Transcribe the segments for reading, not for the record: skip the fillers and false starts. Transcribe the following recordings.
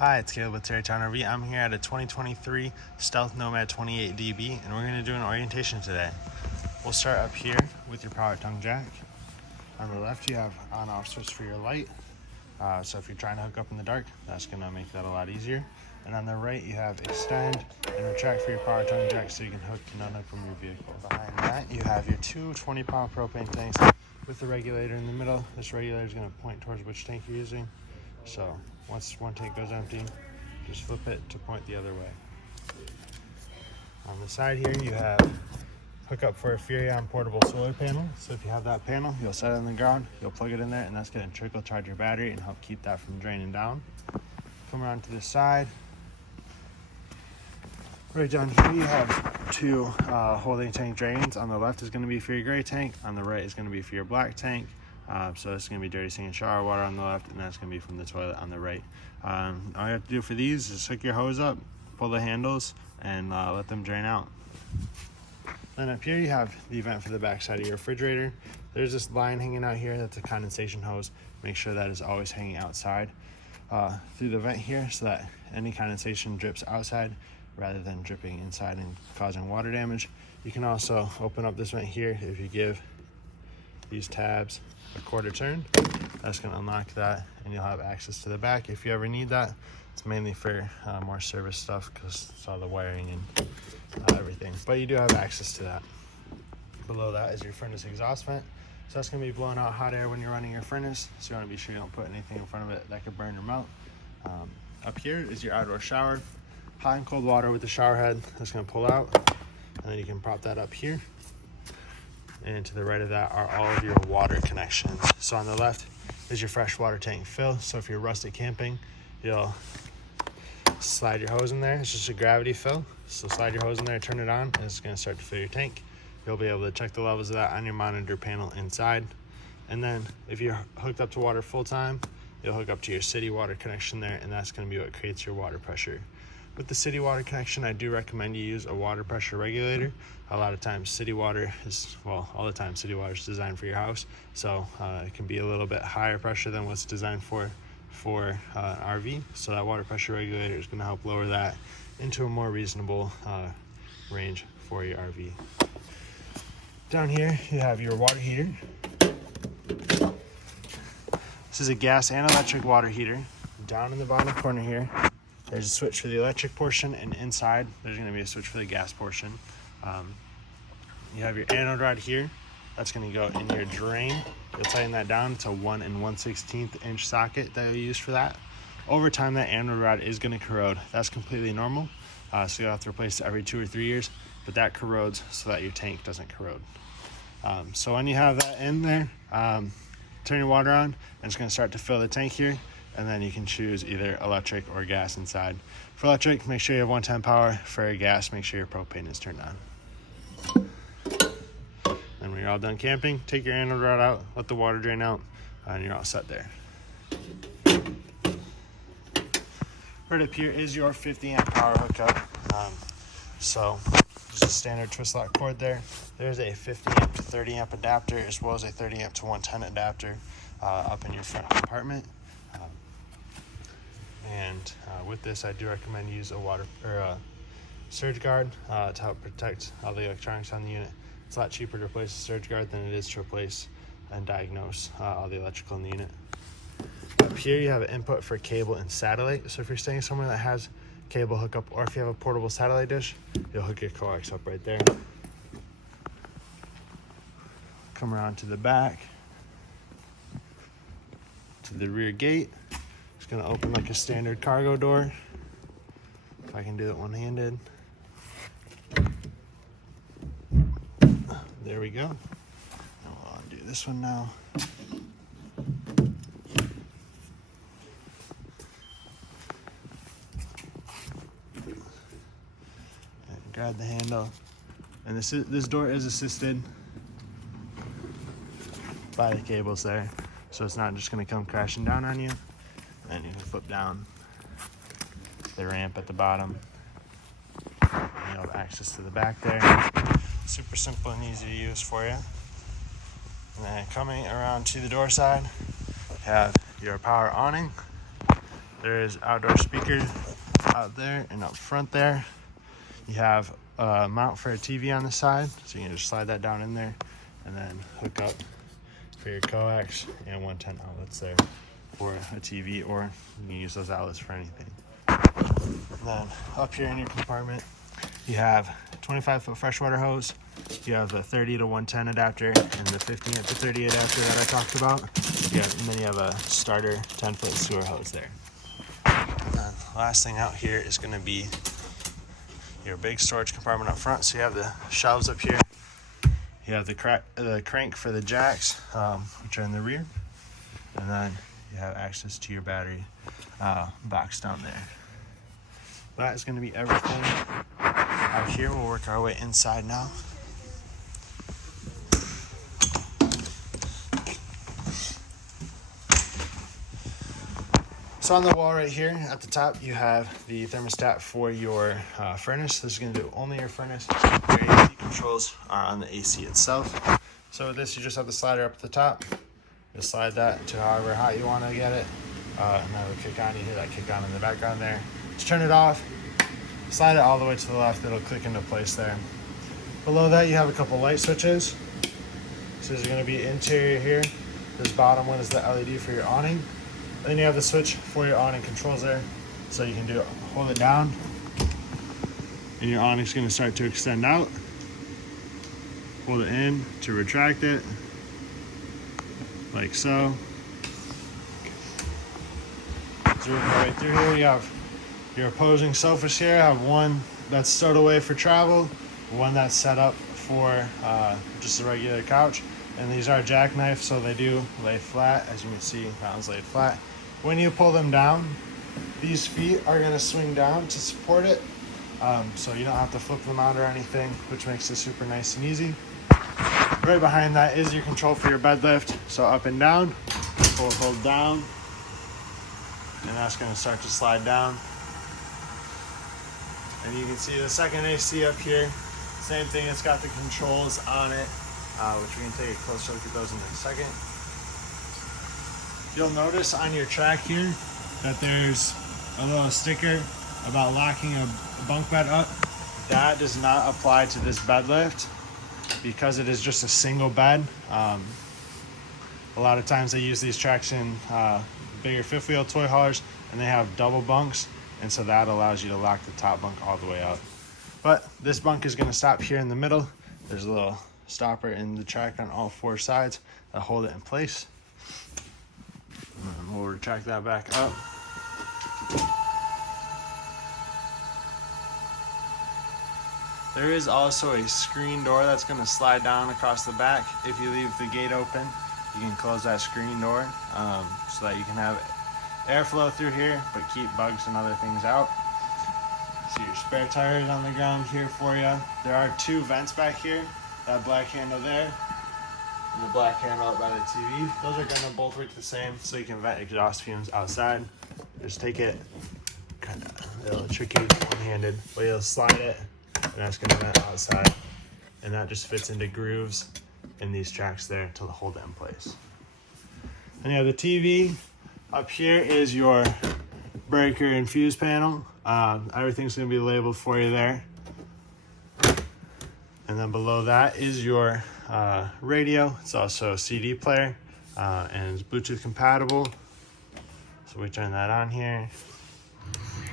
Hi, it's Caleb with Terrytown RV. I'm here at a 2023 Stealth Nomad 28DB, and we're going to do an orientation today. We'll start up here with your power tongue jack. On the left, you have on-off switch for your light. So if you're trying to hook up in the dark, that's going to make that a lot easier. And on the right, you have extend and retract for your power tongue jack so you can hook and unhook from your vehicle. Behind that, you have your two 20-pound propane tanks with the regulator in the middle. This regulator is going to point towards which tank you're using. So once one tank goes empty, just flip it to point the other way. On the side here, you have hookup for a Furrion portable solar panel. So if you have that panel, you'll set it on the ground, you'll plug it in there, and that's going to trickle charge your battery and help keep that from draining down. Come around to the side. Right down here, you have two holding tank drains. On the left is going to be for your gray tank. On the right is going to be for your black tank. So it's going to be dirty sink and shower water on the left, and that's going to be from the toilet on the right. All you have to do for these is hook your hose up, pull the handles, and let them drain out. Then up here you have the vent for the back side of your refrigerator. There's this line hanging out here that's a condensation hose. Make sure that is always hanging outside through the vent here so that any condensation drips outside rather than dripping inside and causing water damage. You can also open up this vent here if you give these tabs a quarter turn. That's going to unlock that and you'll have access to the back if you ever need that. It's mainly for more service stuff because it's all the wiring and everything, but you do have access to that. Below that is your furnace exhaust vent, so that's going to be blowing out hot air when you're running your furnace, so you want to be sure you don't put anything in front of it that could burn or melt. Up here is your outdoor shower, hot and cold water with the shower head that's going to pull out, and then you can prop that up here. And to the right of that are all of your water connections. So on the left is your freshwater tank fill. So if you're rustic camping, you'll slide your hose in there. It's just a gravity fill. So slide your hose in there, turn it on, and it's going to start to fill your tank. You'll be able to check the levels of that on your monitor panel inside. And then if you're hooked up to water full time, you'll hook up to your city water connection there, and that's going to be what creates your water pressure. With the city water connection, I do recommend you use a water pressure regulator. A lot of times city water is, well, all the time city water is designed for your house. So it can be a little bit higher pressure than what's designed for an RV. So that water pressure regulator is going to help lower that into a more reasonable range for your RV. Down here, you have your water heater. This is a gas and electric water heater. Down in the bottom corner here, there's a switch for the electric portion, and inside there's going to be a switch for the gas portion. You have your anode rod here. That's going to go in your drain. You'll tighten that down to 1 1/16 inch socket that you'll use for that. Over time, that anode rod is going to corrode. That's completely normal. So you'll have to replace it every 2 or 3 years, but that corrodes so that your tank doesn't corrode. So when you have that in there, turn your water on, and it's going to start to fill the tank here. And then you can choose either electric or gas inside. For electric, make sure you have 110 power. For gas, make sure your propane is turned on. And when you're all done camping, take your anode rod out, let the water drain out, and you're all set there. Right up here is your 50 amp power hookup. So just a standard twist lock cord there. There's a 50 amp to 30 amp adapter as well as a 30 amp to 110 adapter up in your front compartment. And with this, I do recommend you use a surge guard to help protect all the electronics on the unit. It's a lot cheaper to replace a surge guard than it is to replace and diagnose all the electrical in the unit. Up here, you have an input for cable and satellite. So if you're staying somewhere that has cable hookup, or if you have a portable satellite dish, you'll hook your coax up right there. Come around to the back, to the rear gate. It's going to open like a standard cargo door. If I can do it one-handed. There we go. And we'll undo this one now. And grab the handle. And this door is assisted by the cables there. So it's not just going to come crashing down on you. And you can flip down the ramp at the bottom. And you'll have access to the back there. Super simple and easy to use for you. And then coming around to the door side, you have your power awning. There is outdoor speakers out there and up front there. You have a mount for a TV on the side, so you can just slide that down in there and then hook up for your coax and 110 outlets there for a TV, or you can use those outlets for anything. And then up here in your compartment, you have a 25-foot freshwater hose. You have the 30 to 110 adapter and the 15 to 30 adapter that I talked about. And then you have a starter 10-foot sewer hose there. And then the last thing out here is going to be your big storage compartment up front. So you have the shelves up here. You have the crank for the jacks, which are in the rear. And then you have access to your battery box down there. That is going to be everything out here. We'll work our way inside now. So on the wall right here at the top, you have the thermostat for your furnace. This is going to do only your furnace. Your AC controls are on the AC itself. So with this, you just have the slider up at the top. Just slide that to however hot you want to get it. And that will kick on. You hear that kick on in the background there. Just turn it off. Slide it all the way to the left. It'll click into place there. Below that, you have a couple light switches. So there's going to be interior here. This bottom one is the LED for your awning. Then you have the switch for your awning controls there. So you can hold it down, and your awning's going to start to extend out. Hold it in to retract it, like so. So right through here, you have your opposing sofas here. I have one that's stowed away for travel, one that's set up for just a regular couch. And these are jackknife, so they do lay flat. As you can see, that one's laid flat. When you pull them down, these feet are going to swing down to support it. So you don't have to flip them out or anything, which makes it super nice and easy. Right behind that is your control for your bed lift. So up and down, pull, hold down, and that's going to start to slide down. And you can see the second AC up here. Same thing, it's got the controls on it, which we can take a closer look at those in a second. You'll notice on your track here that there's a little sticker about locking a bunk bed up. That does not apply to this bed lift because it is just a single bed. A lot of times they use these tracks in bigger fifth wheel toy haulers, and they have double bunks, and so that allows you to lock the top bunk all the way up. But this bunk is going to stop here in the middle. There's a little stopper in the track on all four sides that hold it in place. And we'll retract that back up. There is also a screen door that's going to slide down across the back. If you leave the gate open, you can close that screen door so that you can have airflow through here, but keep bugs and other things out. See your spare tires on the ground here for you. There are two vents back here. That black handle there and the black handle up by the TV. Those are going to both work the same, so you can vent exhaust fumes outside. Just take it, kind of a little tricky one-handed, but you'll slide it, and that's going to vent outside. And that just fits into grooves in these tracks there to hold it in place. And you have the TV. Up here is your breaker and fuse panel. Everything's going to be labeled for you there. And then below that is your radio. It's also a CD player and it's Bluetooth compatible. So we turn that on here.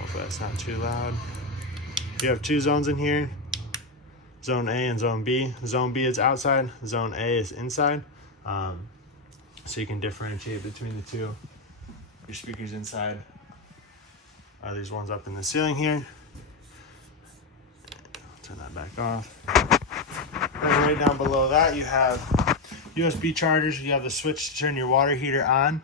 Hopefully that's not too loud. You have two zones in here, Zone A and Zone B. Zone B is outside, Zone A is inside. So you can differentiate between the two. Your speakers inside are these ones up in the ceiling here. Turn that back off. And right down below that, you have USB chargers. You have the switch to turn your water heater on.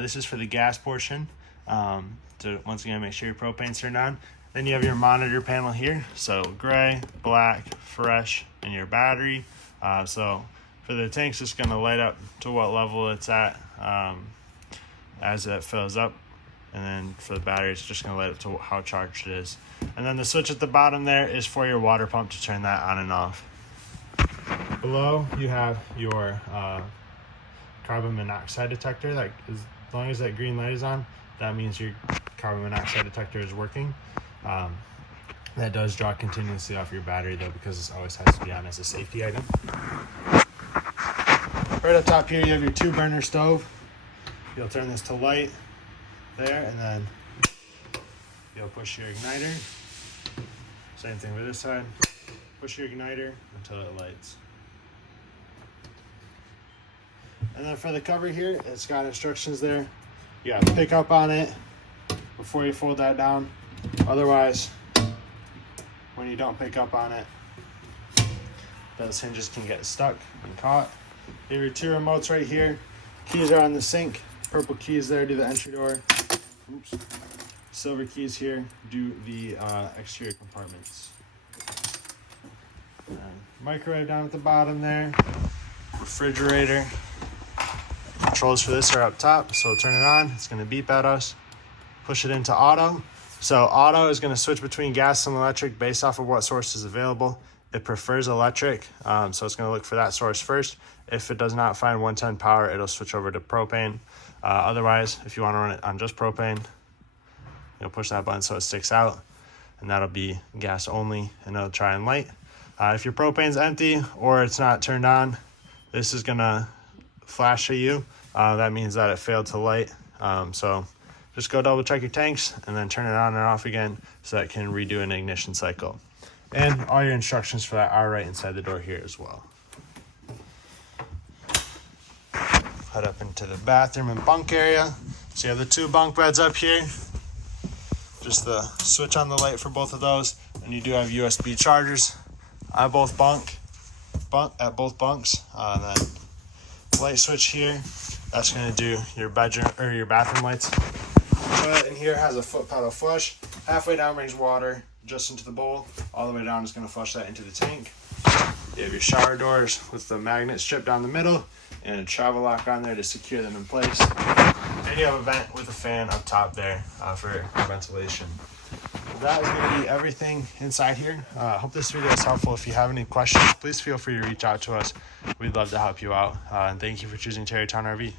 This is for the gas portion. So once again, make sure your propane's turned on. Then you have your monitor panel here. So gray, black, fresh, and your battery. So for the tanks, it's going to light up to what level it's at as it fills up. And then for the battery, it's just going to light up to how charged it is. And then the switch at the bottom there is for your water pump to turn that on and off. Below, you have your carbon monoxide detector. That is, as long as that green light is on, that means your carbon monoxide detector is working. That does draw continuously off your battery though, because this always has to be on as a safety item. Right up top here, you have your 2-burner stove. You'll turn this to light there, and then you'll push your igniter. Same thing with this side. Push your igniter until it lights. And then for the cover here, it's got instructions there. You gotta pick up on it before you fold that down. Otherwise, when you don't pick up on it, those hinges can get stuck and caught. You have your 2 remotes right here. Keys are on the sink. Purple keys there do the entry door. Oops. Silver keys here do the exterior compartments. And microwave down at the bottom there. Refrigerator. Controls for this are up top, so we'll turn it on. It's going to beep at us. Push it into auto. So auto is going to switch between gas and electric based off of what source is available. It prefers electric, so it's going to look for that source first. If it does not find 110 power, it'll switch over to propane. Otherwise, if you want to run it on just propane, you'll push that button so it sticks out, and that'll be gas only, and it'll try and light. If your propane's empty or it's not turned on, this is going to flash at you. That means that it failed to light. So just go double check your tanks and then turn it on and off again so that it can redo an ignition cycle. And all your instructions for that are right inside the door here as well. Head up into the bathroom and bunk area. So you have the 2 bunk beds up here. Just the switch on the light for both of those. And you do have USB chargers at both bunks. Then light switch here. That's going to do your bedroom or your bathroom lights. Toilet in here has a foot pedal flush. Halfway down brings water just into the bowl. All the way down is going to flush that into the tank. You have your shower doors with the magnet strip down the middle and a travel lock on there to secure them in place. And you have a vent with a fan up top there for ventilation. That is going to be everything inside here. I hope this video is helpful. If you have any questions, please feel free to reach out to us. We'd love to help you out. And thank you for choosing Terrytown RV.